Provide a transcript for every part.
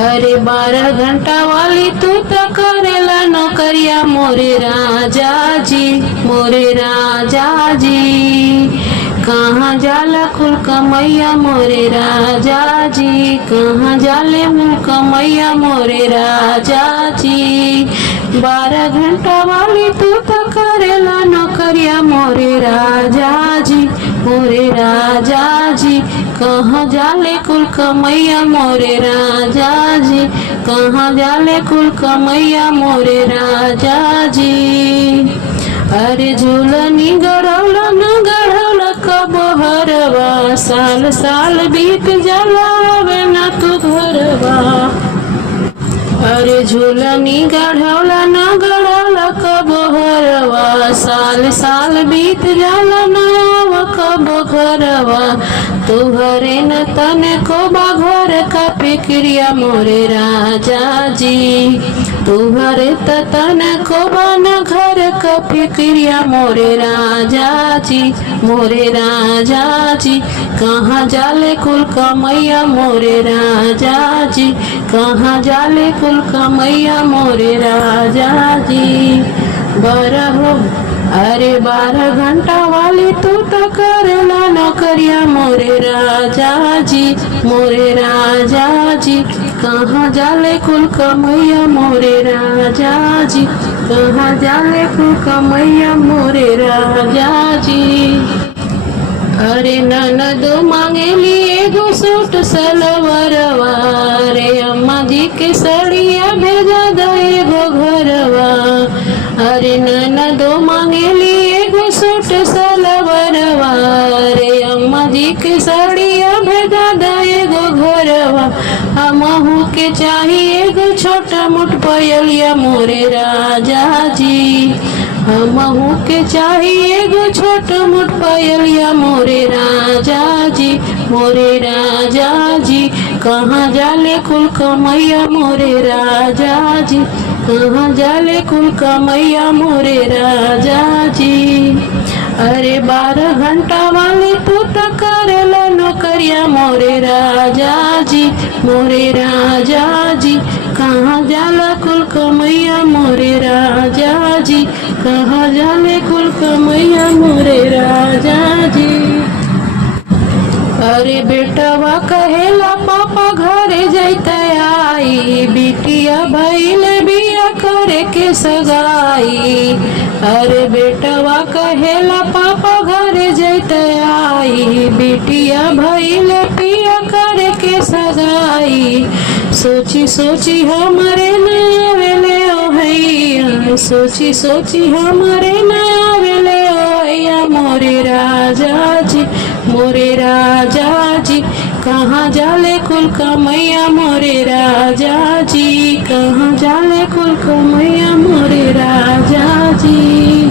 अरे 12 घंटा वाली तू तो करेला नौकरिया मोरे राजा जी, मोरे राजा जी। कहाँ जाला कुल कमैया मोरे राजा जी, कहाँ जाले मुँह कमैया मोरे राजा जी। 12 घंटा वाली तू तो करेला नौकरिया मोरे राजा जी, मोरे राजा जी। कहाँ जाले कुल कमैया मोरे राजा जी, कहाँ जाले कुल कमैया मोरे राजा जी। अरे झूलनी गढ़ौला न गढ़ौला कब हरवा, साल साल बीत जाला आवे ना तू घरवा। अरे झूलनी गढ़ौला न गढ़ौला कब हरवा, साल साल बीत जाला ना कब घरवा। तुहरे न तने को घर का फिक्रिया मोरे राजा जी, तुहरे तन को न घर का फिक्रिया मोरे राजा जी, मोरे राजा जी। कहाँ जाले कुल कमैया मोरे राजा जी, कहाँ जाले कुल कमैया मोरे राजा जी। अरे 12 घंटा वाली तू तो करेला नौकरिया मोरे राजा जी, मोरे राजा जी। कहाँ जाले कुल कमैया मोरे राजा जी, कहाँ जाले कुल कमैया मोरे राजा जी। अरे ननदो मांगेली एगो सूट सलवारवा, रे अम्मा जी के सड़िया भेजा दो एगो घरवा। अरे ननदो मांगेली एगो सूट सलवारवा, रे अम्मा जी के सड़िया भेजा दो एगो घरवा। हमहू के चाहिए एगो छोटा मोट पयलिया मोरे राजा जी, हमहू के चाहिए एगो छोटा मोट पयलिया मोरे राजा जी, मोरे राजा जी। कहाँ जाले कुल कमैया मोरे राजा जी, कहाँ जाले कुल कमैया मोरे राजा जी। अरे 12 घंटा वाली तू तो करेला नौकरिया मोरे राजा जी, मोरे राजा जी। कहाँ जाला कुल कमैया मोरे राजा जी, कहाँ जाले कुल कमैया मोरे राजा जी। अरे बेटवा कहेला पापा घरे जैते आई, बिटिया भइल बिया करे के सगाई। अरे बेटवा कहेला पापा घरे जैते आई, बिटिया भइल पिया करे के सगाई। सोची सोची हमारे नया वेले ओ हैया, सोची सोची हमारे नया वेले ओ हैया मोरे राजा जी, मोरे राजा जी। कहाँ जाले कुल कमैया मोरे राजा जी, कहाँ जाले कुल कमैया मोरे राजा जी।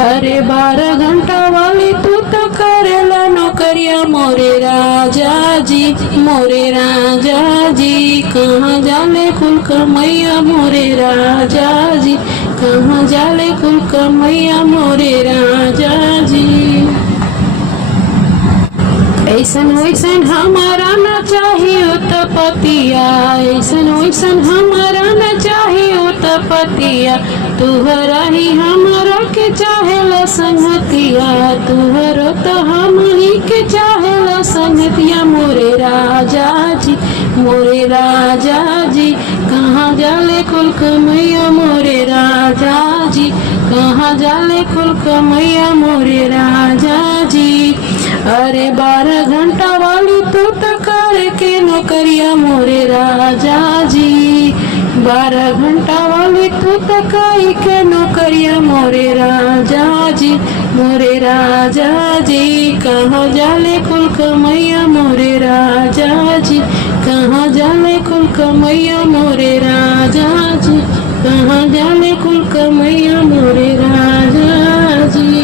अरे 12 घंटा वाली तू तो करेला नौकरिया मोरे राजा जी, मोरे राजा जी। कहाँ जाले कुल कमैया मोरे राजा जी, कहाँ जाले कुल कमैया मोरे राजा जी। ऐसन वैसन हमारा न चाहिए उत्पतिया, ऐसन वैसन हमारा न चाहिए उत्पतिया। तुहरा ही हमारा के चाहेला संगतिया, तुहरो तो हम ही के चाहेला संगतिया मोरे राजा जी, मोरे राजा जी। कहाँ जाले कुल कमैया मोरे राजा जी, कहाँ जाले कुल कमैया मोरे राजा जी। अरे 12 घंटा वाली तू तो करे के नौकरिया मोरे राजा जी, 12 घंटा वाली तू तो काई के नौकरिया मोरे राजा जी, मोरे राजा जी। कहाँ जाले कुल कमैया मोरे राजा जी, कहाँ जाले कुल कमैया मोरे राजा जी, कहाँ जाले कुल कमैया मोरे राजा जी।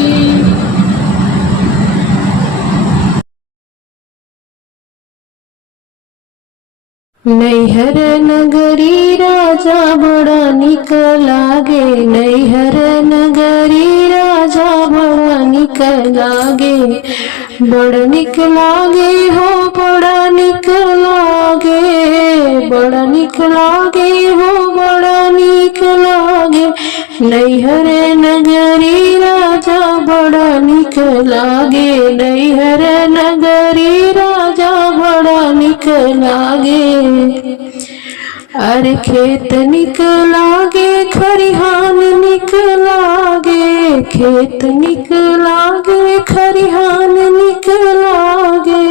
नैहर नगरी राजा बड़ा निक लागे, नैहर नगरी राजा बड़ा निक लागे, बड़ निक लागे हो बड़ा निक लागे, बड़ा निक लागे हो बड़ा निक लागे। नैहर नगरी राजा बड़ा निक लागे, नैहर नगरी राजा बड़ा निक लागे। अरे खेत निक लागे खरिहान निक लागे, खेत निक लागे खरिहान निक लागे।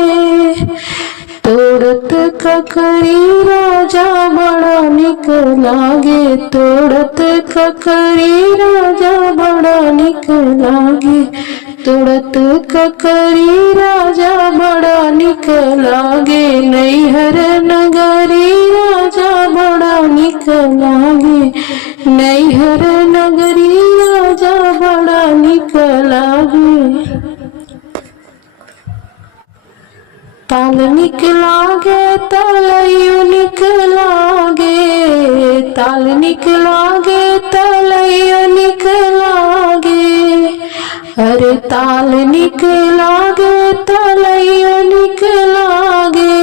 तोड़त ककरी राजा बड़ा निक लागे, तोड़त ककरी राजा बड़ा निक लागे, तोड़त ककरी राजा बड़ा निक लागे। नैहर नगरी राजा बड़ा निक लागे, नैहर नगरी राजा बड़ा निक लागे। ताल निक लागे तलैयो निक लागे, ताल निक लागे तलैयो निक लागे। अरे ताल निक लागे तलैयो निक लागे।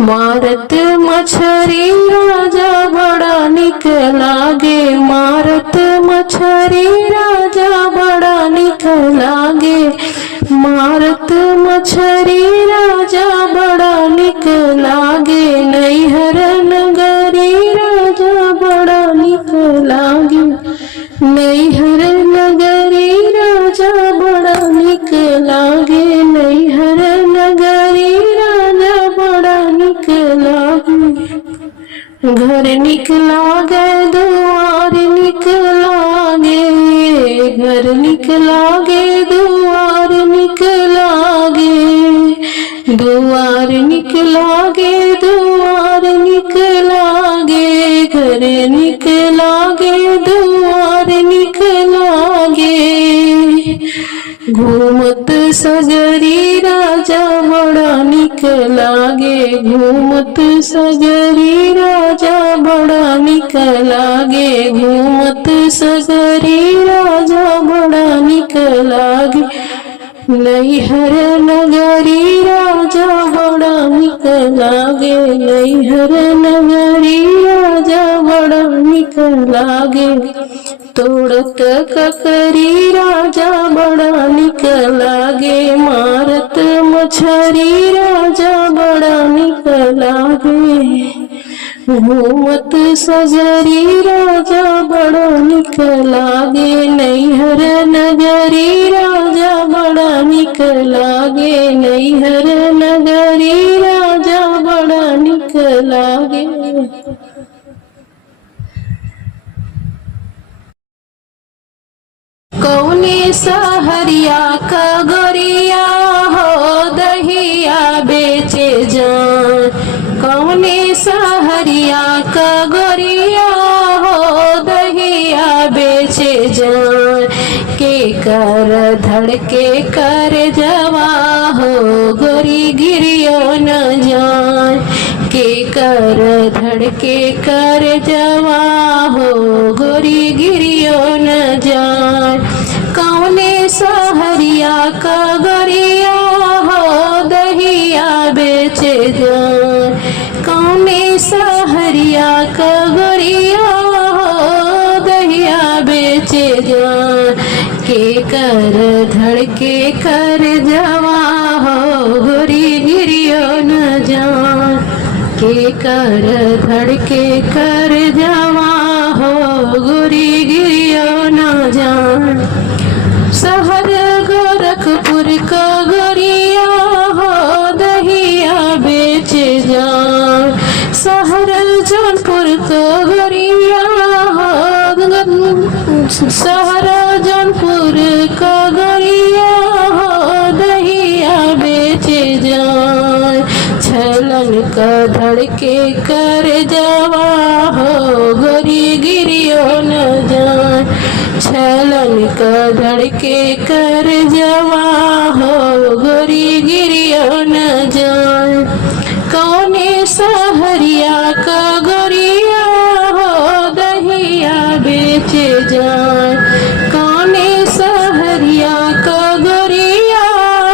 मारत मछरी राजा बड़ा निक लागे, मारत मछरी राजा बड़ा निक लागे, मारत मछरी राजा बड़ा निक लागे। नैहर नगरी राजा बड़ा निक लागे, नैहर नगरी राजा बड़ा निक लागे, नैहर नगरी राजा बड़ा निक लागे। घर निक लागे दुआर निक लागे, घर निक लागे दुआर निक लागे, दुआर निक लागे दुआर निक लागे। घर निक लागे दुआर निक लागे। घूमत सगरी राजा बड़ा निक लागे, घूमत सगरी राजा बड़ा निक लागे, घूमत सगरी राजा बड़ा निक लागे। नैहर नगरी राजा बड़ा निक लागे, नैहर नगरी राजा बड़ा निक लागे। तोड़त ककरी राजा बड़ा निक लागे, मारत मछरी राजा बड़ा निक लागे। घूमत सजरी राजा बड़ा निक लागे, नैहर नगरी राजा बड़ा निक लागे, नैहर नगरी राजा बड़ा निक लागे। कौने सहरिया का गोरिया हो दहिया बेचे जान, कौने सहरिया का गोरिया हो दहिया बेचे जान। के कर धड़के कर जवा हो गोरी गिरियो न जान, के कर धड़के कर जवा हो गोरी गिरियो न जान। कौने सहरिया का गोरिया हो दहिया बेचे जान, कौने सहरिया का गोरिया हो दहिया बेचे जान। के कर धड़के कर जवा हो गोरी गिरियो न जान, के कर धड़के कर जवा हो गोरी गिरियो न जान। शहर गोरखपुर का गोरिया हो दहिया बेचे जान, शहर जौनपुर का गोरिया हो, शहर जौनपुर का गोरिया हो दहिया बेचे जान। छलन का धड़के कर जवा हो गोरी गिरियो न जान, छलन का धड़के कर जवा हो गोरी गिरियो न जान। कौने सहरिया का गोरिया हो दहिया बेचे जान, कौने सहरिया का गोरिया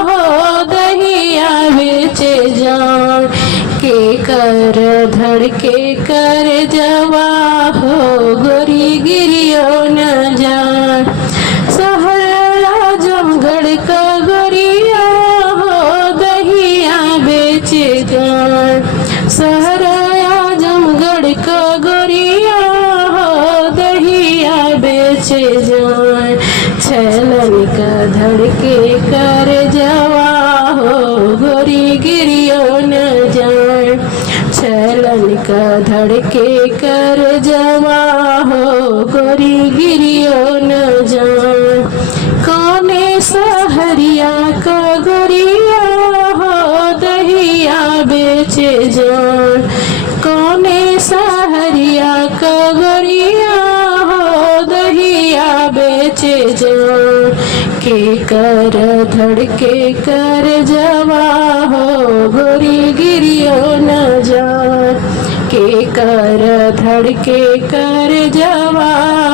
हो दहिया बेचे जान। के कर कर जवा हो गोरी गिरियो न जान। शहर आजमगढ़ का गोरिया हो दहिया बेचे जान। शहर आजमगढ़ का गोरिया हो दहिया बेचे जान। छलन का धड़के कर जवा हो गोरी गिरियो न जान। छलन का धड़के कर जवा हो गोरी गिरियो न जान। कौने सहरिया का गोरिया हो दहिया बेचे जान। कौने सहरिया का गोरिया हो दहिया बेचे जान। के कर धड़के कर जवा हो गोरी गिरियो न जान। के कर धड़के कर जवा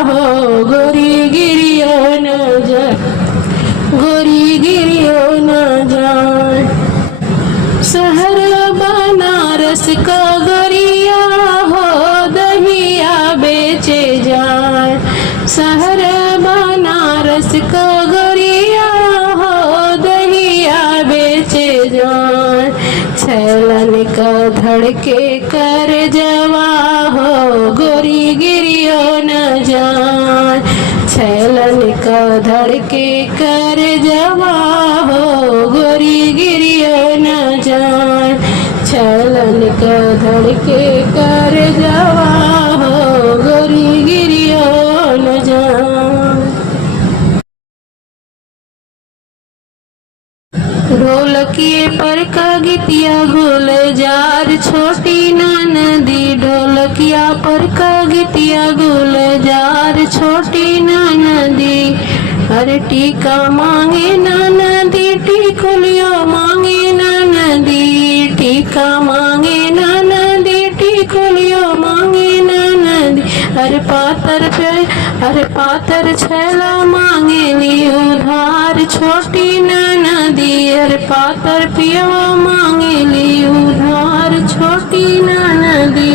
हो गोरी गिरियो न जान। गोरी गिरियो न जान। शहर बनारस का गोरिया हो दहिया बेचे जान। शहर बनारस का गोरिया हो दहिया बेचे जान। छलन का धड़के कर जवा हो गोरी गिरियो न जान। छलन का धड़के कर जवा हो गोरी गिरियो न जान। छलन का धड़के कर जवा हो गोरी गिरियो न जान। ढोलकिए पर का गीतिया गुलजार छोटी ननदी। ढोलकिया पर का गीतिया गुलजार छोटी ननदी। अरे टीका मांगे ननदी टिकुलियो मांगे ननदी। टीका मांगे ननदी टिकुलियो मांगे ननदी। अरे पातर छैला मांगे ली उधार छोटी ननदी। अरे पातर पियवा मांगे ली उधार छोटी ननदी।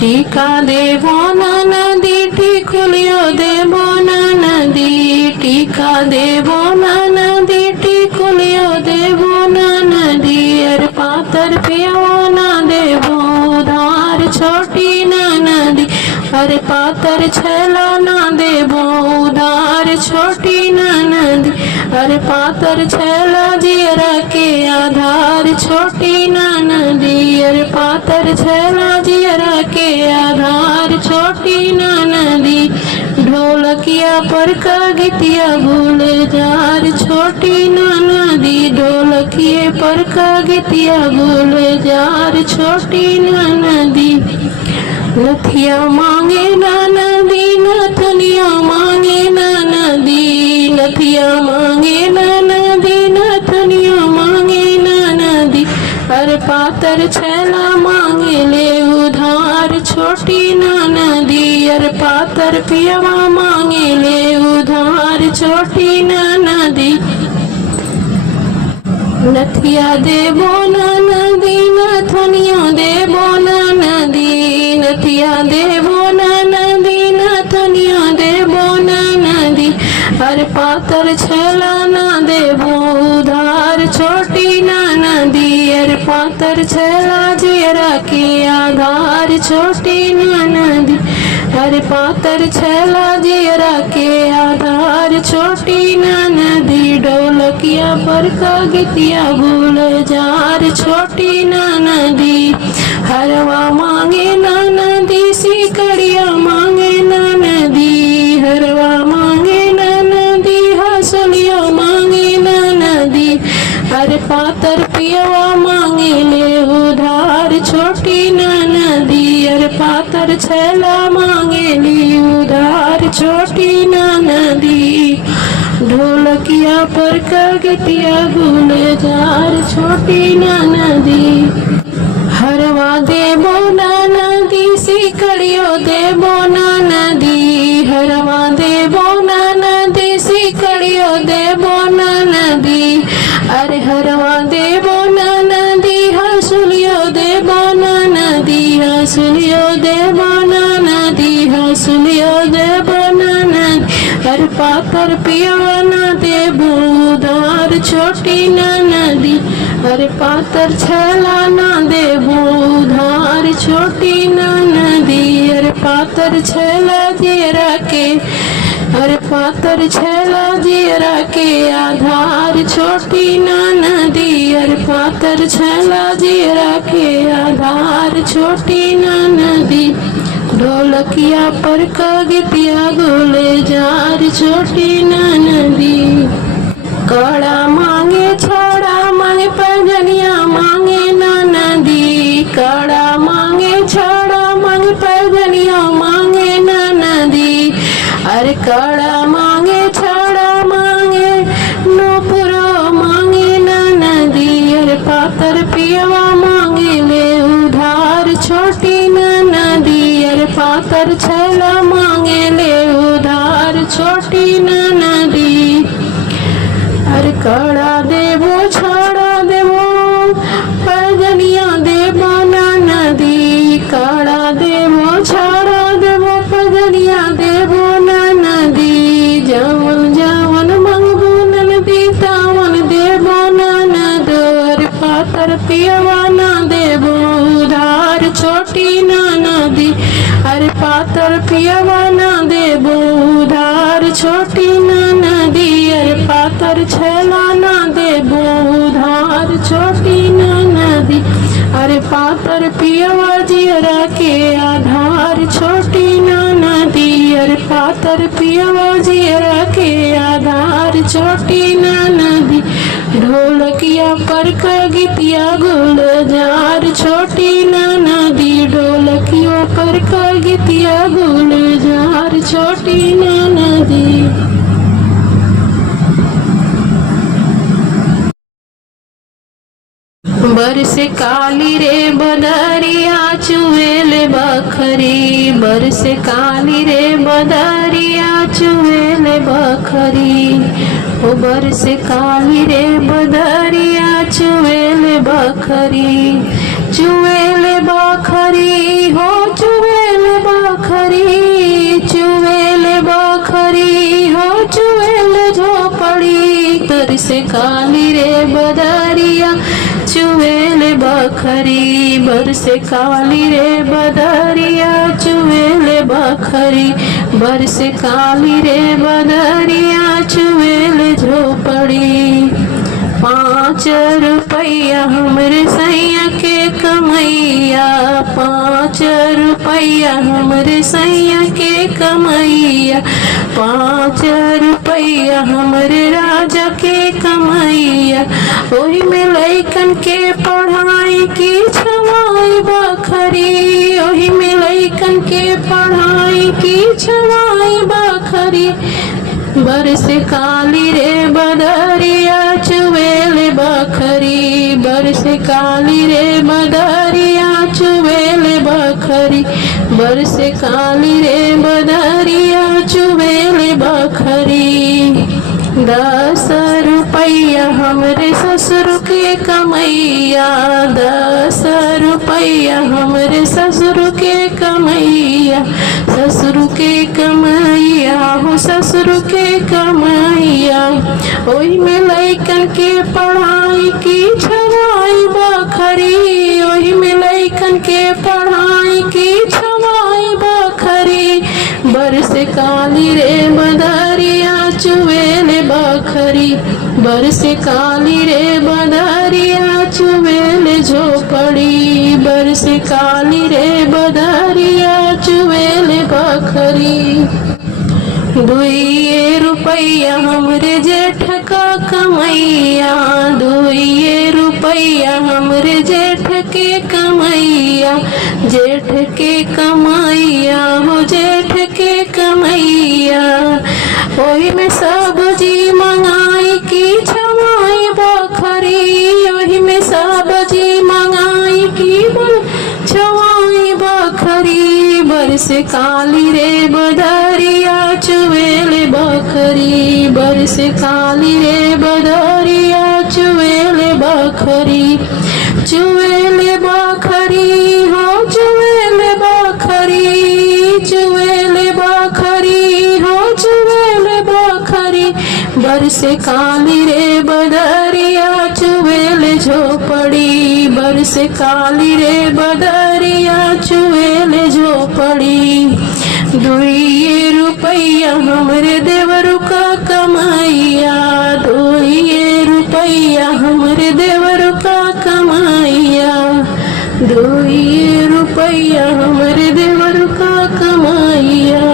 टीका देवो ननदी टिकुलियो देवो ननदी। टीका देवो ननदी टिकुलियो देवो ननदी। अरे पातर पियवा ना देवो उधार छोटी ननदी। अरे पातर छैला ना देवो उधार छोटी ननदी। अरे पातर छैला जियरा के आधार छोटी ननदी। अरे पातर छैला जियरा के आधार छोटी ननदी। ढोलकिया पर का गीतिया गुलजार छोटी ननदी। ढोलकिए पर का गीतिया गुलजार छोटी ननदी। नथिया मांगे ननदी नथनिया मांगे ननदी। नथिया मांगे ननदी नथनिया मांगे ननदी। अरे पातर छैला मांगे ले उधार छोटी ननदी। अरे पातर पियवा मांगे ले उधार छोटी ननदी। नथिया देवो ननदी नथनिया देवो ननदी। नथिया देवो ननदी नथनिया देवो ननदी। अरे पातर छैला ना देवो उधार छोटी ननदी। अरे पातर छैला जियरा के आधार छोटी ननदी। अरे पातर छैला जियरा के आधार छोटी ननदी। ढोलकिया पर का गीतिया गुलजार छोटी ननदी। हरवा मांगे ननदी सिकड़िया मांगे ननदी। हरवा मांगे ननदी हसलिया मांगे ननदी। अरे पातर पियवा मांगे ले उधार छोटी ननदी। अरे पातर छैला मांगे ली उधार छोटी ननदी। ढोलकिया पर का गीतिया गुलजार छोटी ननदी। हरवा देवो ननदी सिकड़ियो देवो ननदी। हरवा देवो ननदी सिकड़ियो देवो ननदी। अरे हरवा देवो ननदी हसुलियो देवो ननदी। हंसुलियो देवाना नदी हंसुलियो देवाना नदी अरे पातर पियवाना देबू उधार छोटी ना नदी अरे पातर छला ना देबू उधार छोटी ना नदी अरे पातर छला जेरा के अरे पातर छला जीरा के आधार छोटी ना नदी अरे पातर छला जीरा के आधार छोटी ना नदी ढोलकिया पर कगितिया गोले जार छोटी ना नदी कड़ा मांगे छोड़ा मांगे पैजनिया मांगे ना नदी कड़ा मांगे छोड़ा मांगे पैजनिया मांगे ना नदी अरे कड़ा मांगे छड़ा मांगे नूपुरो मांगे ना नदी अरे पातर पियवा मांगे ले उधार छोटी ना नदी अरे पातर छला मांगे ले उधार छोटी ना नदी अरे कड़ा देवो छड़ा देवो पैजनिया देवो ना नदी कड़ा देवो छड़ा देवो पैजनिया देवो ना नदी जवन जवन मंगबू नदी तावन देवो ना नदर पातर पियवा ना देवो उधार छोटी ना नदी अरे पातर पियवा ना देवो उधार छोटी ना नदी अरे पातर छला ना देबो उधार छोटी ना नदी अरे पातर पियवा जीरा के आधार छोटी ना नदी अरे पातर पियवा जीरा के आधार छोटी ना नदी ढोलकिया पर कगितिया गुलजार छोटी ना नदी ढोलकिया पर कगितिया गुलजार छोटी ना नदी बरस काली रे बदरिया चुवेल बखरी बरस काली रे बदरिया चुवेल बखरी ओ बरस काली रे बदरिया चुवेल बखरी चुवेल बखरी हो चुवेल बखरी चुवेल बखरी हो चुवेल झोपड़ी बरस काली रे बदरिया चुवेल बखरी बरस काली रे बदरिया चुवेल बखरी बरस काली रे बदरिया चुवेल झोपड़ी 5 रुपया हमरे सैया के कमैया 5 रुपया हमरे सैया के कमैया 5 रुपया हमरे राजा के कमैया ओही में लइकन के पढ़ाई की छवाई बखरी ओही में लइकन के पढ़ाई की छवाई बखरी बरस काली रे बदरिया चुवेल बखरी बरस काली रे बदरिया चुवेल बखरी बरस काली रे बदरिया चुवेल बखरी 10 रुपया हमरे ससुर के कमैया 10 रुपया हमरे ससुर के कमैया ससुर के कमैया हो ससुर के कमैया ओही में लइकन के पढ़ाई की छवाई बखरी ओही में लइकन के पढ़ाई की छवाई बखरी बरस काली रे बदरिया चुवेल बखरी बरस काली रे बदरिया चुवेल झोपड़ी बरस काली रे बदरिया चुवेल बखरी 2 रुपया हमरे जेठ का कमैया 2 रुपया हमरे जेठ के कमैया जेठ के कमैया हो जेठ के कमैया ओही में सब्जी मंगाई की छवाई बखरी ओही में सब्जी मंगाई की छवाई बखरी बरस काली रे बदरिया चुवेल बखरी बरस काली रे बदरिया चुवेल बखरी चुवेल बखरी हो चुवेल बरसे काली रे बदरिया चुवेल झोपड़ी, बरसे काली रे बदरिया चुवेल झोपड़ी। दुइये रुपैया हमरे देवरू का कमाइया, दुइये रुपैया हमरे देवरू का कमाइया, दुइये रुपैया हमरे देवरू का कमाइया।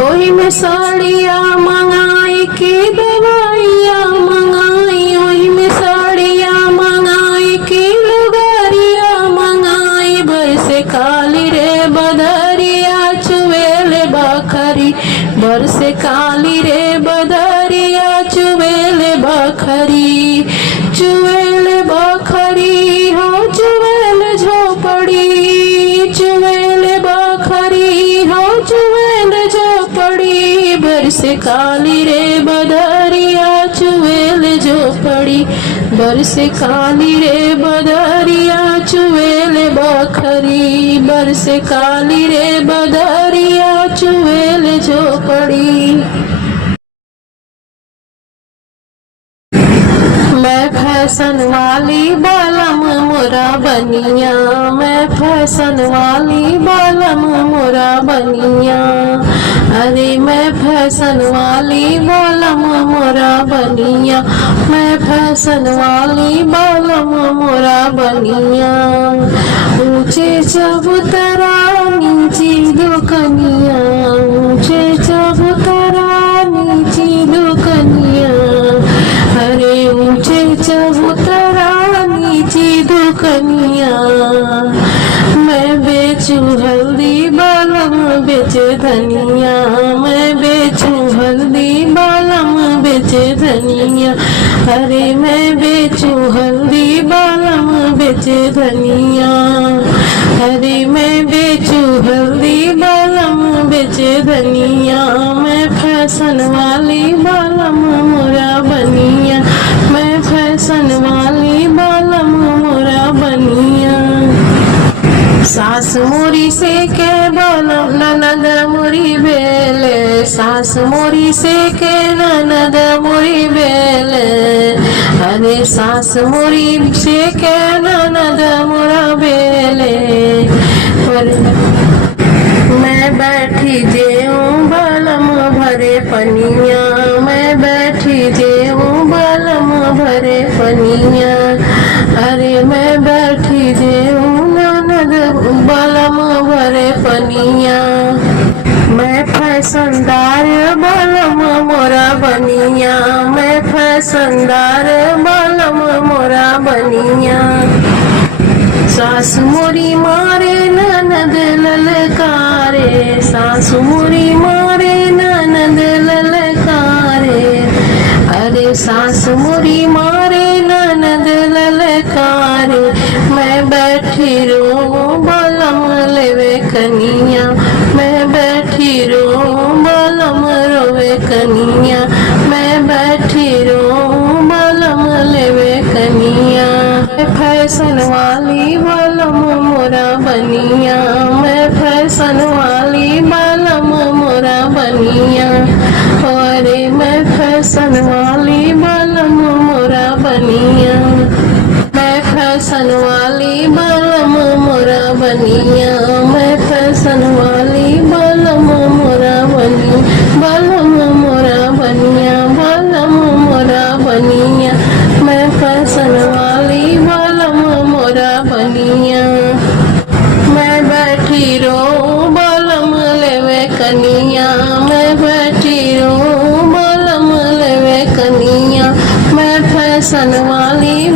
ओही में साड़िया मंगाई की दवाइया मंगाई, ओही में साड़िया मंगाई की लुगारिया मंगाई। बरसे काली रे बदरिया चुवेल बखरी, बरसे काली रे बदरिया चुवेल बखरी, चुवेल बखरी हो चुवेल झोपड़ी, चुवेल बखरी हो चुवेल झोपड़ी। बरसे काली रे बदरिया चुवेल झोपड़ी, बरसे काली रे बदरिया चुवेल बखरी, बरसे काली रे बदरिया चुवेल झोपड़ी। मैं फैशन वाली बालम मोरा बनिया, मैं फैशन वाली बालम मोरा बनिया। अरे मैं फैशन वाली बालम मोरा बनिया, मैं फैशन वाली बालम मोरा बनिया। ऊंचे चबूतरा नीची दुकनिया, ऊंचे चबूतरा नीची दुकनिया। अरे ऊंचे चबूतरा नीची दुकनिया। मैं बेचू हल्दी बालम बेचे धनिया, मैं बेचू हल्दी बालम बेचे धनिया। अरे मैं बेचू हल्दी बालम बेचे धनिया, अरे मैं बेचू हल्दी बालम बेचे धनिया। मैं फैशन वाली बालम मोरा बनिया, मैं फैशन वाली बालम मोरा बनिया। सास मोरी से के बालम ननद मोरी बेले, सास मोरी से के ननद मोरी बेले। अरे सास मोरी से के ननद मोरा बेले। मैं बैठी जेऊं बालम भरे पनिया, मैं बैठी जेऊं बालम भरे पनिया। अरे मैं बैठी जेऊं ननद बालम भरे पनिया। मैं फैशनदार बालम मोरा बनिया, मैं फैशनदार बालम मोरा बनिया। सास मोरी मारे ननद ललकारे, सास मोरी मारे ननद ललकारे। अरे सास मोरी मारे ननद ललकारे। मैं बैठी रोऊं बालम लेवे कनिया, मैं बैठी रोऊं बालम रोवे कनिया। मैं बैठी रोऊं बालम लेवे कनिया। फैशन वाली बालम मोरा बनिया, मैं फैशन वाली बालम मोरा बनिया। अरे मैं फैशन वाली बालम मोरा बनिया, मैं फैशन वाली बालम मोरा बनिया। मैं फैशन वाली बालम मोरा बनिया, बालम मोरा बनिया, बालम मोरा बनिया। मैं फैशन वाली बालम मोरा बनिया। मैं बैठी रोऊं बालम लेवे कनिया, मैं बैठी रोऊं बालम लेवे कनिया। मैं फैशन वाली